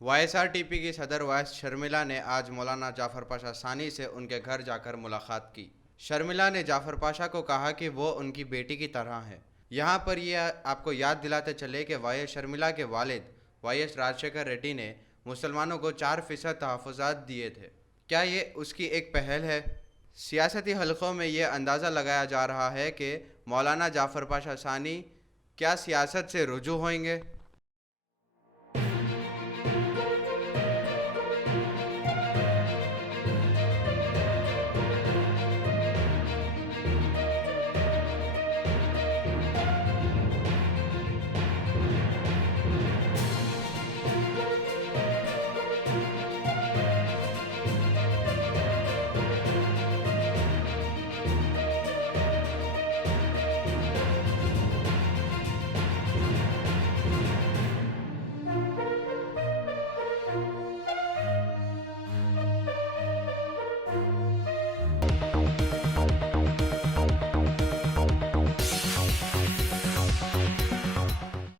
वाईएसआरटीपी की सदर वाइस शर्मिला ने आज मौलाना जाफर पाशा सानी से उनके घर जाकर मुलाकात की। शर्मिला ने जाफर पाशा को कहा कि वो उनकी बेटी की तरह है। यहाँ पर यह आपको याद दिलाते चले कि वाईएस शर्मिला के वालिद वाईएस राजशेखर रेड्डी ने मुसलमानों को 4% तहफ़्फ़ुज़ात दिए थे। क्या ये उसकी एक पहल है? सियासती हलक़ों में यह अंदाज़ा लगाया जा रहा है कि मौलाना जाफर पाशा सानी क्या सियासत से रुजू होंगे।